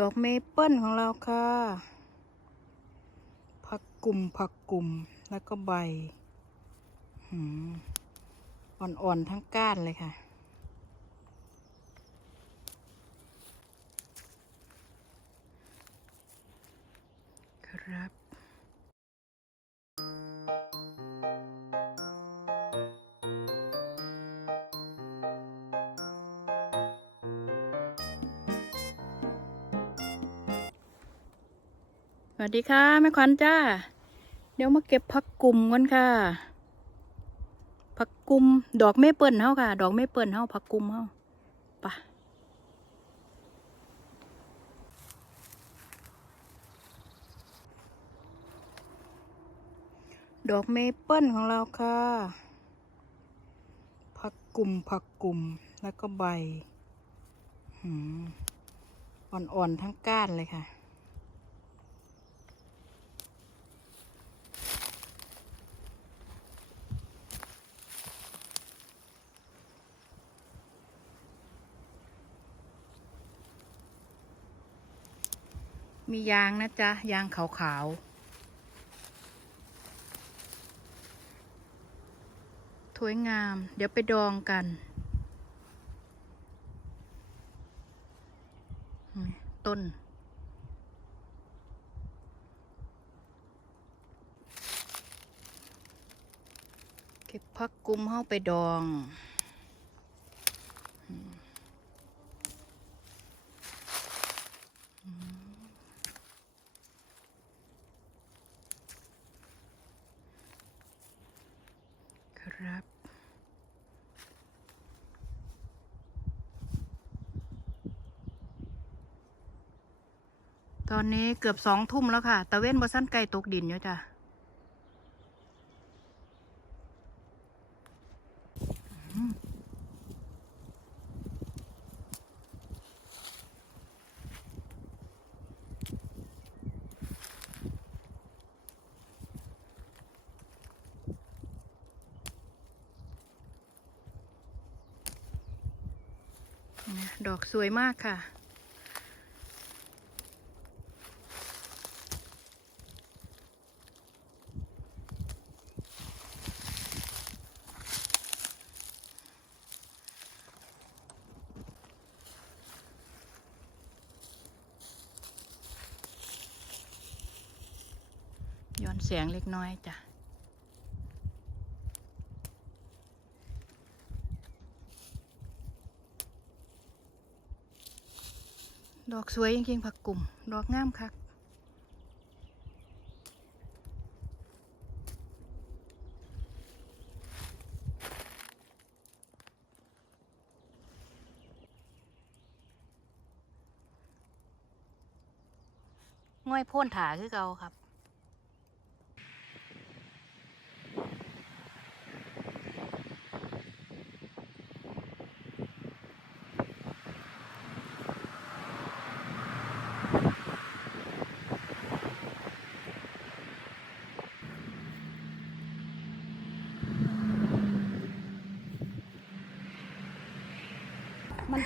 ดอกเมเปิลของเราค่ะ ผักกลุ่มผักกลุ่มแล้วก็ใบอ่อนๆทั้งก้านเลยค่ะ ครับ สวัสดีค่ะแม่ขวัญจ้า เดี๋ยวมาเก็บผักกลุ่มกันค่ะ ผักกลุ่มดอกเมเปิลเฮาค่ะ ดอกเมเปิลเฮาผักกลุ่มเฮาไปะดอกเมเปิลของเราค่ะ ผักกลุ่มผักกลุ่มแล้วก็ใบอ่อนๆทั้งก้านเลยค่ะ มียางนะจ๊ะ ยางขาวๆถวยงาม เดี๋ยวไปดองกัน ต้น เก็บพักกุมเข้าไปดอง ครับ ตอนนี้เกือบสองทุ่มแล้วค่ะ ตะเว้นบสั้นไก่ตกดินอยู่จ้ะดอกสวยมากค่ะ เสียงเล็กน้อยจ้ะดอกสวยจริงๆผักกลุ่ม ดอกงามคักง่อยพ่นถาคือเก่าครับ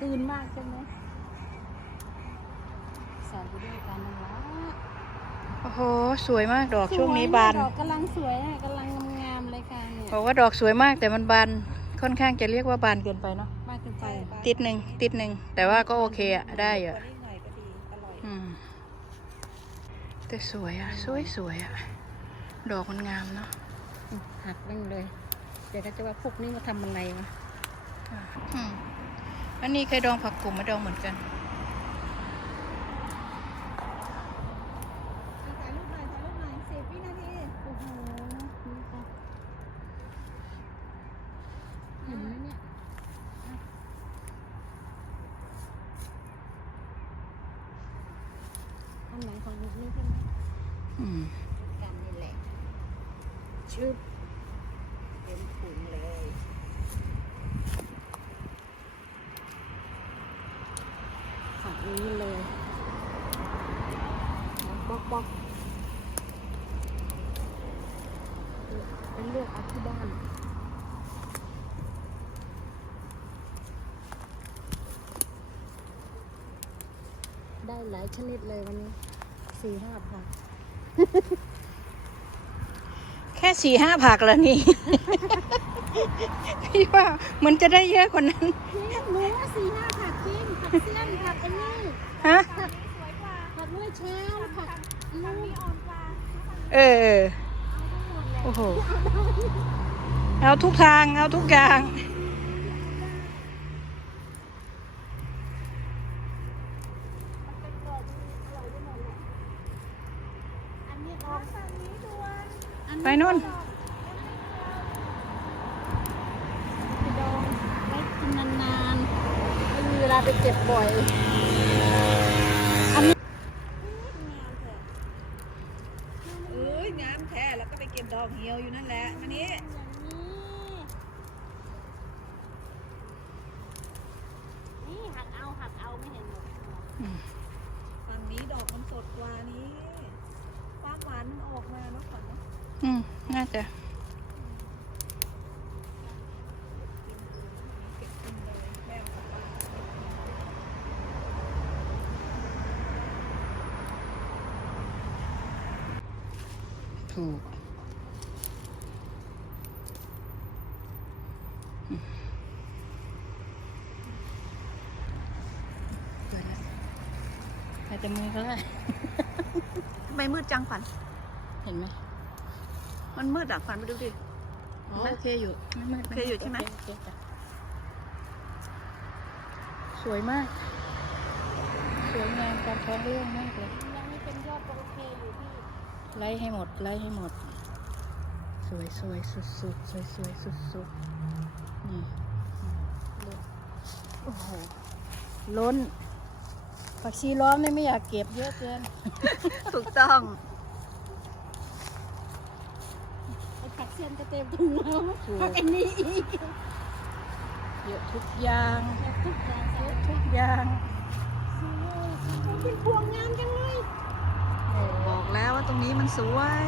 คืนมากใช่ไหมสอนไปด้วยกันนะวะโอ้โห สวยมากดอกช่วงนี้สยบานดอกกำลังสวยอะกำลังงามๆเลยค่ะเนี่ยบอกว่าดอกสวยมากแต่มันบานค่อนข้างจะเรียกว่าบานเกินไปเนาะมากเกินไปติดหนึ่งติดหนึ่งแต่ว่าก็โอเคอะได้อยู่อะนิดหน่อยก็ดีอร่อยอืมแต่สวยอะสวยสวยอะดอกมันงามเนาะหักเร่งเลย เดี๋ยวก็จะว่าพวกนี้มาทำอะไรวะ อืม อันนี้เคยดองผักกลุ่มมาดองเหมือนกันเห็นไหมเนี่ยอันไหนของนี่ใช่ไหมอืมกันนี่แหละชึบเป็นถุงเลยฝักนี้เลยบล็อกบล็อกเป็นเลือกเอาที่บ้าน ได้ หลายชนิดเลยวันนี้สี่ห้าผัก แค่สี่ห้าผักแล้วนี่ พี่ว่ามันจะได้เยอะกว่านั้นนี่หนูว่าสี่ห้าผักจริงผักเสี้ยนผักอันนี้ฮะ ผักผักเมื่อเช้าผักลูกอ่อนกว่าเออ โอ้โห เอาทุกทาง เอาทุกอย่าง อันนี้ออกฝั่งนี้ด้วย ไปนู่นไปดองไว้กินนานๆไม่มีเวลาไปเก็บบ่อย อันนี้ เอ้ยงามแท้แล้วก็ไปเก็บดอกเหี่ยวอยู่นั่นแหละอันนี้ นี่หักเอาหักเอาไม่เห็นหรอก ฝั่งนี้ดอกมันสดกว่านี้ความหวานมันออกมาเนาะขวัญเนาะ อืม น่า จะเก็บกินเลยแม่บอกว่าถูกเปิดแล้วอาจจะมือก็ได้ ทำไมมืดจังขวัญเห็นไหม มันมืดอะขวัญไปดูดิ อ๋อโอเคอยู่ไม่มืดโอเคอยู่ใช่ไหมโเคจ้ะสวยมาก สวยงามการท้องเรื่องมากเลย ยังไม่เป็นยอดโอเคอยู่พี่ ไล่ให้หมด ไล่ให้หมด สวยสวยสุดสุดสวยสวยสุดสุดนี่โอ้โห ล้น ผักชีล้อมนี่ไม่อยากเก็บเยอะเกิน ถูกต้อง ไอ้ผักเสี้ยนก็เต็มถุงแล้วถูกผักอันนี้อีกเยอะทุกอย่างอยากทุกอย่างเยอะทุกอย่างมันเป็นพวงงามจังเลยบอกแล้วว่าตรงนี้มันสวย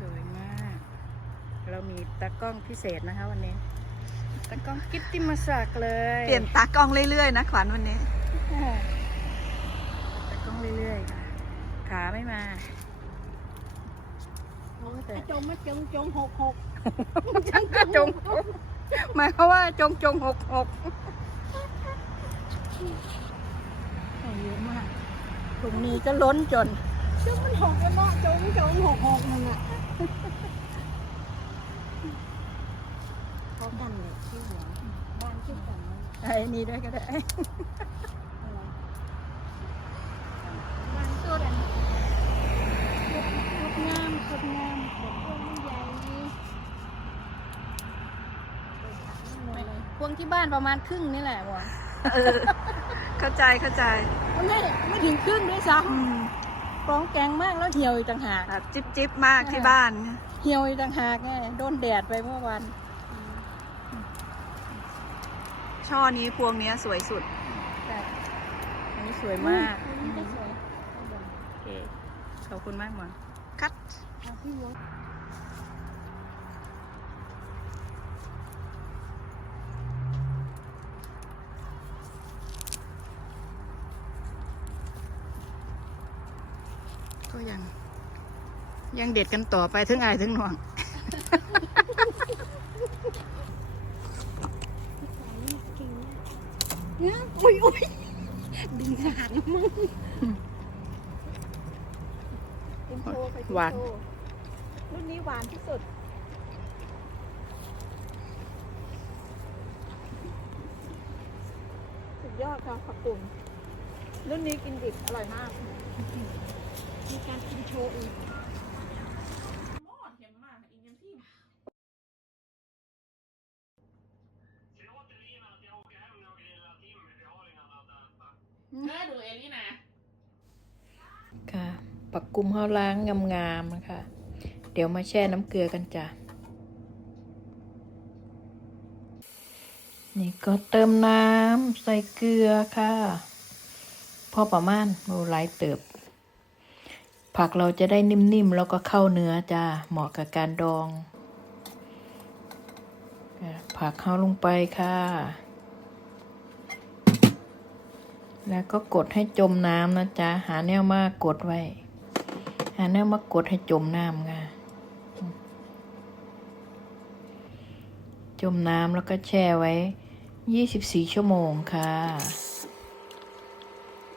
สวยมาก เรามีตากล้องพิเศษนะคะวันนี้ตากล้องกิตติมาศักดิ์เลย เปลี่ยนตากล้องเรื่อยๆนะขวัญวันนี้ตากล้องเรื่อยๆค่ะขาไม่มาโอ้ยแต่ จงมาจงจงหกหกจงหมายความว่าจงจงหกหกเยอะมากตรงนี้ก็ล้นจนจงมันหกแล้วเนาะจงจงหกหกมันอะเขากันเลยที่หัวบ้านที่กันนะไอ้นี่ด้วยก็ได้ อะไรบ้านสุดอะ สุดงามสุดงามแบบพวงมันใหญ่นี่หมดเลยพวงที่บ้านประมาณครึ่งนี่แหละวะเออเข้าใจเข้าใจไม่ไม่ถึงครึ่งด้วยซ้อืมำร้องแกงมากแล้วเหี่ยวอีกต่างหากแบบจิ๊บจิ๊บมากที่บ้าน เหี่ยวอีกต่างหากไงโดนแดดไปเมื่อวัน ช่อนี้พวงเนี้ยสวยสุดแต่อันนี้สวยมากอันนี้ก็สวยโอเค ขอบคุณมากหมอ ก็ยัง ยังเด็ดกันต่อไปถึงอายถึงหน่วงเนี่ยอุ้ยอุ้ยดึงขาดแล้วมั้งเป็นโชว์ไปเป็นหวานโชว์ รุ่นนี้หวานที่สุด สุดยอดค่ะผักกุ่มรุ่นนี้กินดิบอร่อยมาก มีการกินโชว์อีกดูเอลี่นะ ค่ะ ปักกุมเฮาล้างงามๆนะคะเดี๋ยวมาแช่น้ำเกลือกันจ้ะ นี่ก็เติมน้ำใส่เกลือค่ะพอประมาณโอ้หลายเติบ ผักเราจะได้นิ่มๆ แล้วก็เข้าเนื้อจ้าเหมาะกับการดอง ผักเข้าลงไปค่ะ แล้วก็กดให้จมน้ำนะจ๊ะ หาแนวมากกดไว้ หาแนวมากดให้จมน้ำค่ะ จมน้ำแล้วก็แช่ไว้ 24 ชั่วโมงค่ะ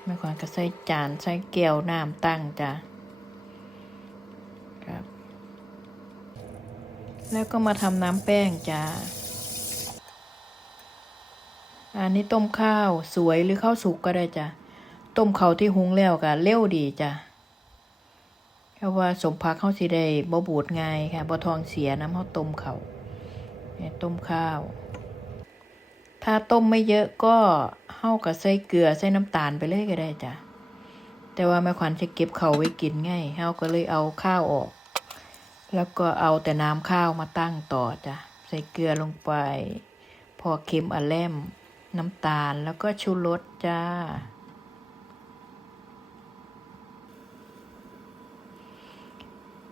แม่ขวัญก็ใส่จานใส่แก้วน้ำตั้งจ้ะครับ แล้วก็มาทำน้ำแป้งจ้าอันนี้ต้มข้าวสวยหรือข้าวสุกก็ได้จ้ะต้มข้าวที่หุงแล้วก็เร็วดีจ้ะเพราะว่าสมพักเขาสิได้บ่บูดง่ายค่ะบ่ทองเสียน้ำเขาต้มเขาว เนี่ยต้มข้าว ถ้าต้มไม่เยอะก็เฮากับใส่เกลือใส่น้ำตาลไปเลยก็ได้จ้ะแต่ว่าแม่ขวัญจะเก็บเขาไว้กินง่ายเฮาก็เลยเอาข้าวออก แล้วก็เอาแต่น้ำข้าวมาตั้งต่อจ้ะ ใส่เกลือลงไป พอเค็มอะแลมน้ำตาลแล้วก็ชูรสจ้า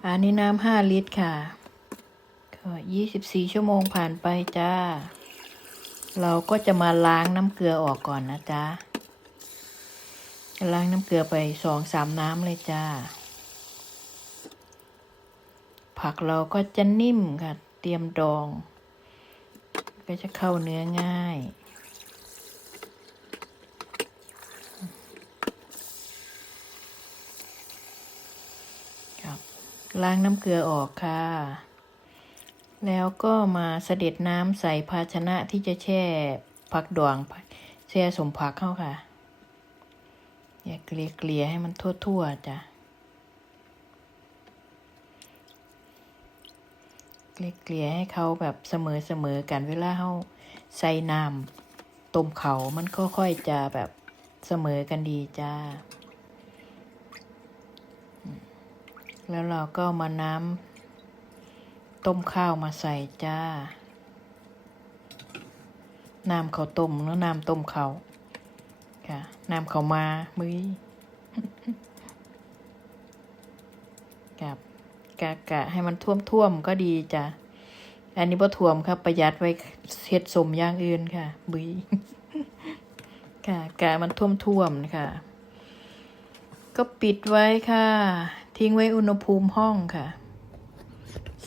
อันนี้น้ำห้าลิตรค่ะ ก็ยี่สิบสี่ชั่วโมงผ่านไปจ้า เราก็จะมาล้างน้ำเกลือออกก่อนนะจ๊ะล้างน้ำเกลือไปสองสามน้ำเลยจ้า ผักเราก็จะนิ่มค่ะ เตรียมดอง ก็จะเข้าเนื้อง่าย ครับ ล้างน้ำเกลือออกค่ะ แล้วก็มาเสด็จน้ำใส่ภาชนะที่จะแช่ผักดองแช่สมผักเข้าค่ะ อย่าเกลี่ยเกลี่ยให้มันทั่วๆจ้ะเกลี่ยให้เขาแบบเสมอเสมอๆกันเวลาเขาใส่น้ำต้มเขามันก็ค่อยจะแบบเสมอกันดีจ้า แล้วเราก็มาน้ำ ต้มข้าวมาใส่จ้า น้ำเขาวต้มแล้วน้ำต้มเขาวค่ะ น้ำเขาวมามือกับกะกะให้มันท่วมท่วมๆก็ดีจ้ะ อันนี้บ่ท่วมครับ ประหยัดไว้เฮ็ดสมอย่างอื่นค่ะบุยค่ะ กะมันท่วมท่วมๆค่ะ ก็ปิดไว้ค่ะ ทิ้งไว้อุณหภูมิห้องค่ะ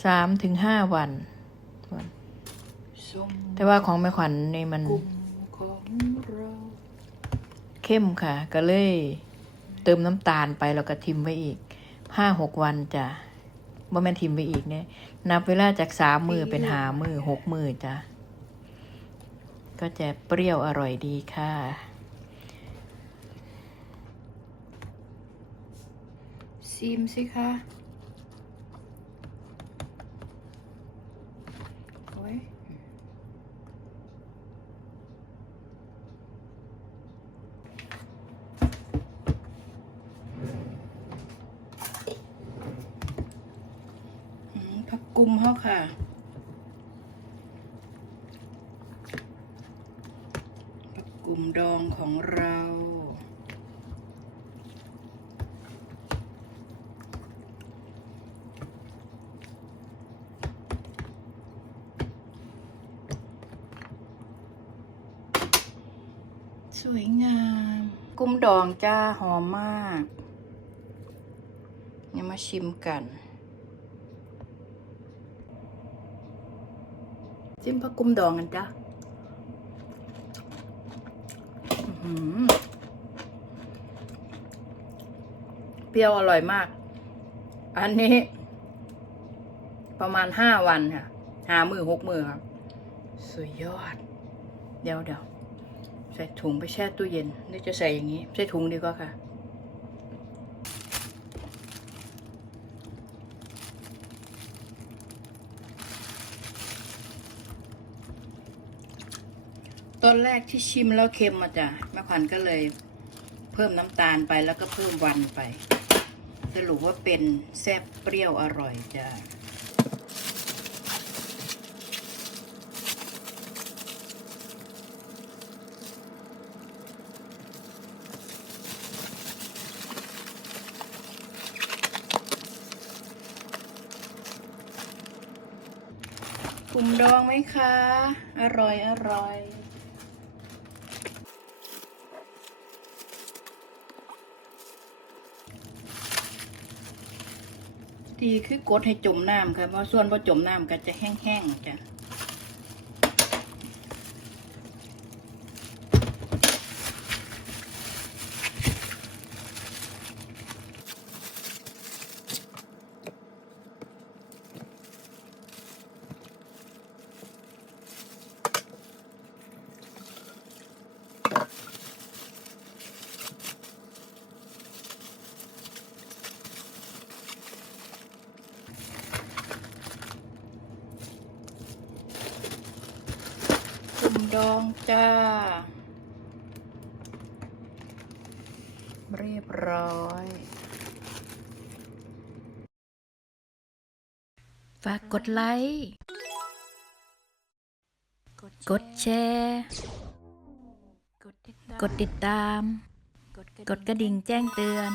สามถึงห้าวัน แต่ว่าของแม่ขวัญนี่มันเข้มค่ะ ก็เลย เติมน้ำตาลไปแล้วก็ทิมไว้อีกห้าหกวันจ้ะบ่แม่นทิมไว้อีกเนี่ย นับเวลาจากสามมือเป็นหามือหกมือจ้ะก็จะเปรี้ยวอร่อยดีค่ะซิมสิคะโอ้ย อืมผั กุมเขาค่ะ ผักกุมดองของเราสวยงาม กุ้มดองจ้าหอมมาก เนี่ยมาชิมกัน จิ้มผักกุ้มดองกันจ้ะอื้อหือเปรี้ยวอร่อยมาก อันนี้ ประมาณห้าวันค่ะ หามือหกมือครับ สุดยอด เดี๋ยวเดี๋ยวใส่ถุงไปแช่ตู้เย็นนี่จะใส่อย่างนี้ ใส่ถุงดีกว่าค่ะ ตอนแรกที่ชิมแล้วเค็มมาจ้ะแม่ขวัญก็เลย เพิ่มน้ำตาลไปแล้วก็เพิ่มวันไป สรุปว่าเป็นแซ่บเปรี้ยวอร่อยจ้ะกลุ่มดองไหมคะ อร่อย อร่อย ธีคือกดให้จมน้ำค่ะเพราะส่วนพอจมน้ำก็จะแห้งๆจ้ะ ดองจ้า เรียบร้อย ฝากกดไลค์ กดแชร์ กดติดตาม กดกระดิ่งแจ้งเตือน